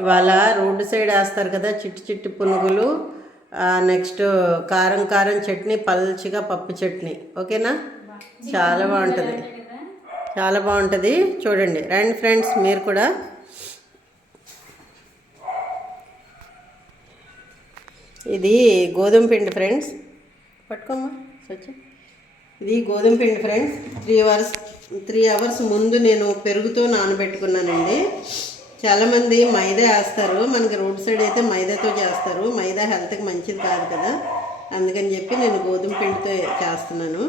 ఇవాళ road side వేస్తారు కదా చిట్టి చిట్టి పునుగులు, నెక్స్ట్ కారం కారం చట్నీ, పల్చిగా పప్పు చట్నీ. ఓకేనా? చాలా బాగుంటుంది, చాలా బాగుంటుంది. చూడండి, రండి ఫ్రెండ్స్ మీరు కూడా. ఇది గోధుమ పిండి ఫ్రెండ్స్, పట్టుకోమ్మా సచ్చి. ఇది గోధుమ పిండి ఫ్రెండ్స్. 3 అవర్స్ ముందు నేను పెరుగుతో నానబెట్టుకున్నానండి. చాలామంది మైదా వేస్తారు, మనకి రోడ్ సైడ్ అయితే మైదాతో చేస్తారు. మైదా హెల్త్కి మంచిది కాదు కదా, అందుకని చెప్పి నేను గోధుమ పిండితో చేస్తున్నాను.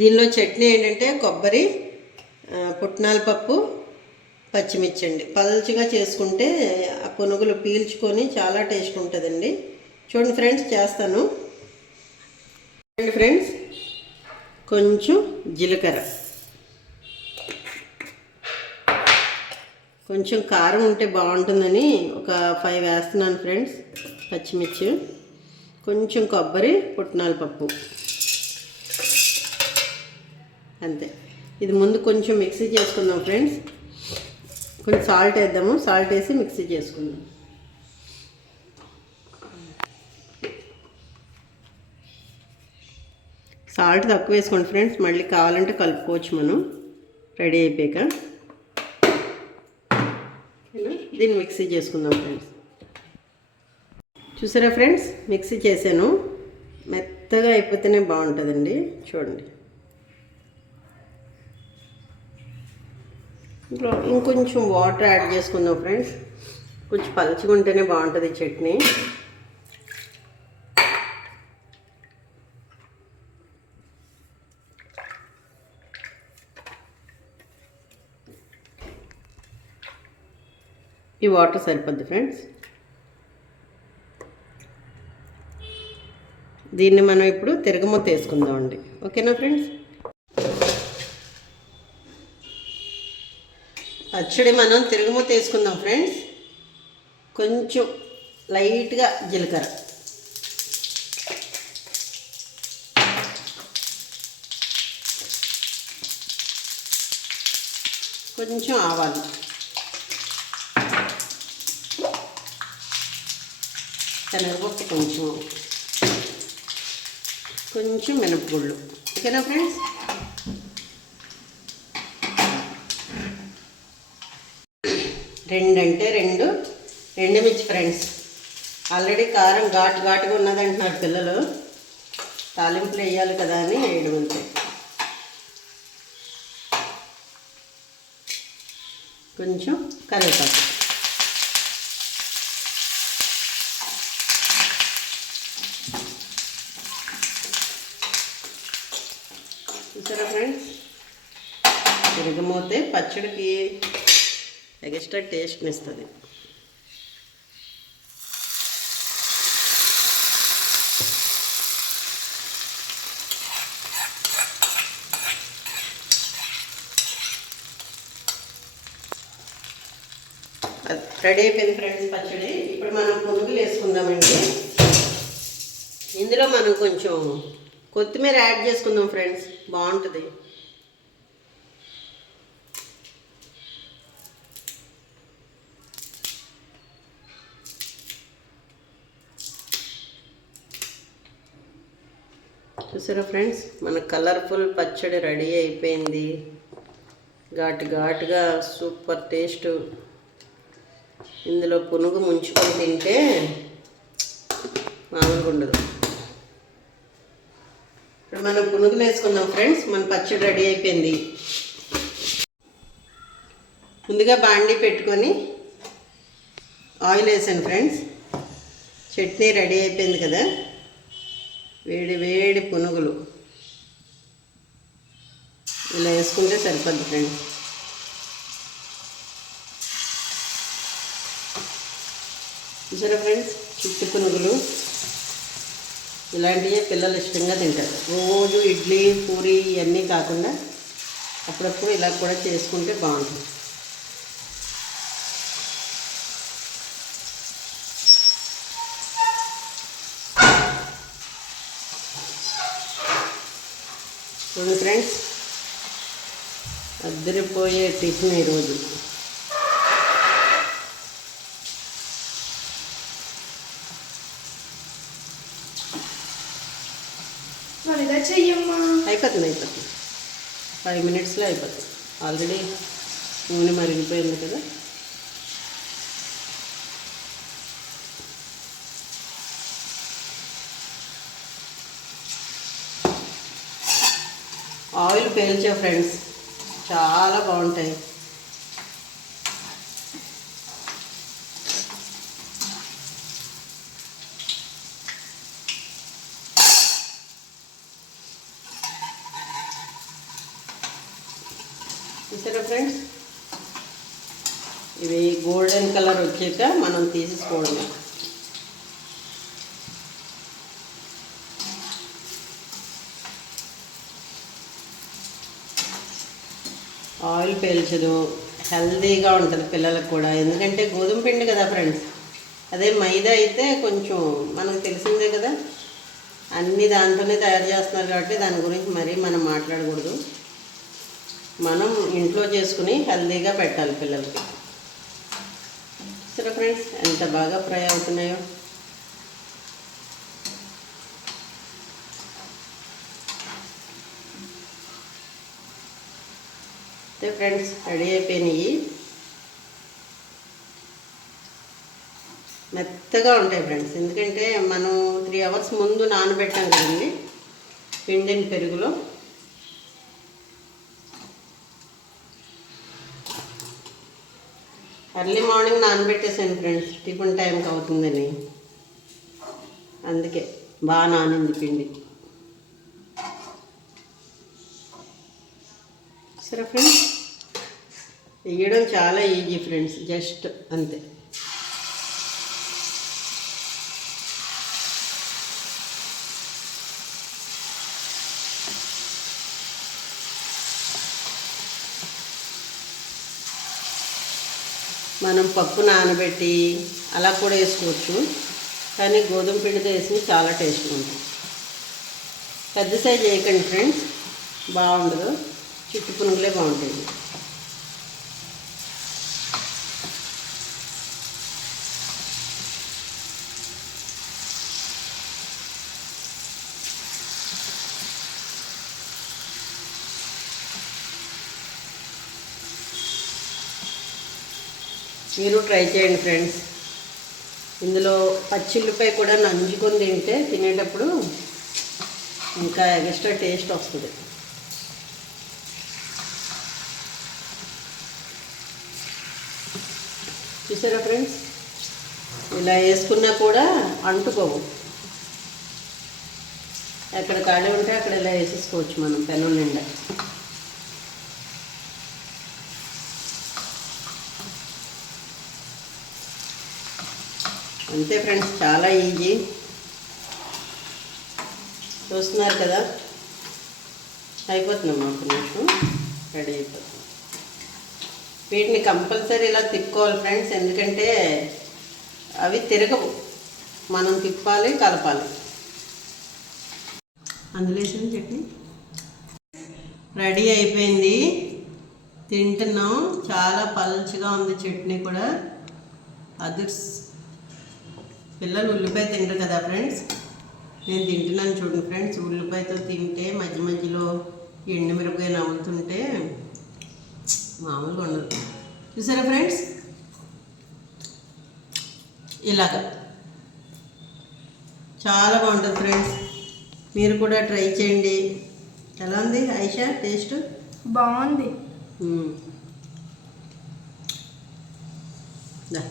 దీనిలో చట్నీ ఏంటంటే కొబ్బరి, పుట్నాల పప్పు, పచ్చిమిర్చి అండి. పల్చగా చేసుకుంటే ఆ పునుగులు పీల్చుకొని చాలా టేస్ట్ ఉంటుందండి. చూడండి ఫ్రెండ్స్, చేస్తాను. చూడండి ఫ్రెండ్స్, కొంచెం జీలకర్ర, కొంచెం కారం ఉంటే బాగుంటుందని ఒక 5 వేస్తున్నాను ఫ్రెండ్స్. పచ్చిమిర్చి, కొంచెం కొబ్బరి, పుట్నాల పప్పు, అంతే. ఇది ముందు కొంచెం మిక్సీ చేసుకుందాం ఫ్రెండ్స్. కొంచెం సాల్ట్ వేద్దాము, సాల్ట్ వేసి మిక్సీ చేసుకుందాం. సాల్ట్ తక్కువ వేసుకోండి ఫ్రెండ్స్, మళ్ళీ కావాలంటే కలుపుకోవచ్చు మనం రెడీ అయిపోయాక. దీన్ని మిక్సీ చేసుకుందాం ఫ్రెండ్స్. చూసారా ఫ్రెండ్స్, మిక్సీ చేశాను. మెత్తగా అయిపోతేనే బాగుంటుందండి. చూడండి, ఇంకొంచెం వాటర్ యాడ్ చేసుకుందాం ఫ్రెండ్స్. కొంచెం పలుచగా ఉంటేనే బాగుంటుంది చట్నీ. ఈ వాటర్ సరిపోద్ది ఫ్రెండ్స్. దీన్ని మనం ఇప్పుడు తిరగమూత వేసుకుందామండి. ఓకేనా ఫ్రెండ్స్? పచ్చడి మనం తిరగమూత వేసుకుందాం ఫ్రెండ్స్. కొంచెం లైట్గా జీలకర్ర, కొంచెం ఆవాలు, శనగపప్పు, కొంచెం మినపగుళ్ళు. ఓకేనా ఫ్రెండ్స్? రెండు ఎండుమిర్చి ఫ్రెండ్స్. ఆల్రెడీ కారం ఘాటుగా ఉన్నదంటున్నారు పిల్లలు, తాలింపులు వేయాలి కదా అని వేయడం అంతే. కొంచెం కరివేపాకు, చూసారా ఫ్రెండ్స్? తిరగమూతే పచ్చడికి ఎక్స్ట్రా టేస్ట్ని ఇస్తుంది. రెడీ అయిపోయింది ఫ్రెండ్స్ పచ్చడి. ఇప్పుడు మనం పునుగులు వేసుకుందామండి. ఇందులో మనం కొంచెం కొత్తిమీర యాడ్ చేసుకుందాం ఫ్రెండ్స్, బాగుంటుంది. చూసారా ఫ్రెండ్స్, మన కలర్ఫుల్ పచ్చడి రెడీ అయిపోయింది. ఘాటుగా సూపర్ టేస్ట్. ఇందులో పునుగు ముంచుకొని తింటే మామూలుగా ఉండదు. ఇప్పుడు మనం పునుగులు వేసుకుందాం ఫ్రెండ్స్. మన పచ్చడి రెడీ అయిపోయింది. ముందుగా బాండీ పెట్టుకొని ఆయిల్ వేసాను ఫ్రెండ్స్. చట్నీ రెడీ అయిపోయింది కదా, వేడి పునుగులు ఇలా వేసుకుంటే సరిపోద్ది ఫ్రెండ్స్. చూసారా ఫ్రెండ్స్, చిట్టి పునుగులు ఇలాంటివే పిల్లలు ఇష్టంగా తింటారు. రోజు ఇడ్లీ, పూరి ఇవన్నీ కాకుండా అప్పుడప్పుడు ఇలా కూడా చేసుకుంటే బాగుంటుంది. చూడండి ఫ్రెండ్స్, అద్దరిపోయే టిఫిన్ ఈరోజు. అయిపోతుంది 5 మినిట్స్లో అయిపోతుంది. ఆల్రెడీ నూనె మరిగిపోయింది కదా. ఆయిల్ పేల్చే ఫ్రెండ్స్ చాలా బాగుంటాయి. చూసారా ఫ్రెండ్స్, ఇవి గోల్డెన్ కలర్ వచ్చాక మనం తీసేసుకోవడమే. ఆయిల్ పేల్చదు, హెల్తీగా ఉంటుంది పిల్లలకు కూడా. ఎందుకంటే గోధుమ పిండి కదా ఫ్రెండ్స్. అదే మైదా అయితే కొంచెం మనకు తెలిసిందే కదా, అన్నీ దాంతోనే తయారు చేస్తున్నారు కాబట్టి దాని గురించి మరీ మనం మాట్లాడకూడదు. మనం ఇంట్లో చేసుకుని హెల్తీగా పెట్టాలి పిల్లలకి. సరే ఫ్రెండ్స్, ఎంత బాగా ఫ్రై అవుతున్నాయో. ఫ్రెండ్స్ రెడీ అయిపోయినాయి. మెత్తగా ఉంటాయి ఫ్రెండ్స్, ఎందుకంటే మనం 3 అవర్స్ ముందు నానబెట్టాం కదండి పిండిని పెరుగులో. ఎర్లీ మార్నింగ్ నానబెట్టేసాను ఫ్రెండ్స్, టిఫిన్ టైంకి అవుతుందని. అందుకే బాగా నానింది పిండి. సరే ఫ్రెండ్స్, వేయడం చాలా ఈజీ ఫ్రెండ్స్, జస్ట్ అంతే. మనం పప్పు నానబెట్టి అలా కూడా వేసుకోవచ్చు, కానీ గోధుమ పిండితో వేసి చాలా టేస్ట్గా ఉంటుంది. పెద్ద సైజ్ వేయకండి ఫ్రెండ్స్, బాగుండదు. చిట్టు పునుగులే బాగుంటాయి. మీరు ట్రై చేయండి ఫ్రెండ్స్. ఇందులో పచ్చిల్లిపాయ కూడా నంచుకొని తింటే తినేటప్పుడు ఇంకా ఎక్స్ట్రా టేస్ట్ వస్తుంది. చూసారా ఫ్రెండ్స్, ఇలా వేసుకున్నా కూడా అంటుకోవు. ఎక్కడ ఖాళీ ఉంటే అక్కడ ఇలా వేసేసుకోవచ్చు మనం పెనం నిండా. అంతే ఫ్రెండ్స్, చాలా ఈజీ. చూస్తున్నారు కదా, అయిపోతుందమ్మా ఒక నిమిషం, రెడీ అయిపోతుంది. వీటిని కంపల్సరీ ఇలా తిప్పుకోవాలి ఫ్రెండ్స్, ఎందుకంటే అవి తిరగవు. మనం తిప్పాలి, కలపాలి. అందులో వేసిన చట్నీ రెడీ అయిపోయింది, తింటున్నాం. చాలా పల్చగా ఉంది చట్నీ కూడా. అదర్స్ పిల్లలు ఉల్లిపాయ తింటారు కదా ఫ్రెండ్స్, నేను తింటున్నాను చూడండి ఫ్రెండ్స్. ఉల్లిపాయతో తింటే మధ్య మధ్యలో ఎండుమిరపకాయ నవ్వుతుంటే మామూలుగా ఉండదు. చూసారా ఫ్రెండ్స్, ఇలాగా చాలా బాగుంటుంది ఫ్రెండ్స్. మీరు కూడా ట్రై చేయండి. ఎలా ఉంది ఐషా టేస్ట్? బాగుంది. దా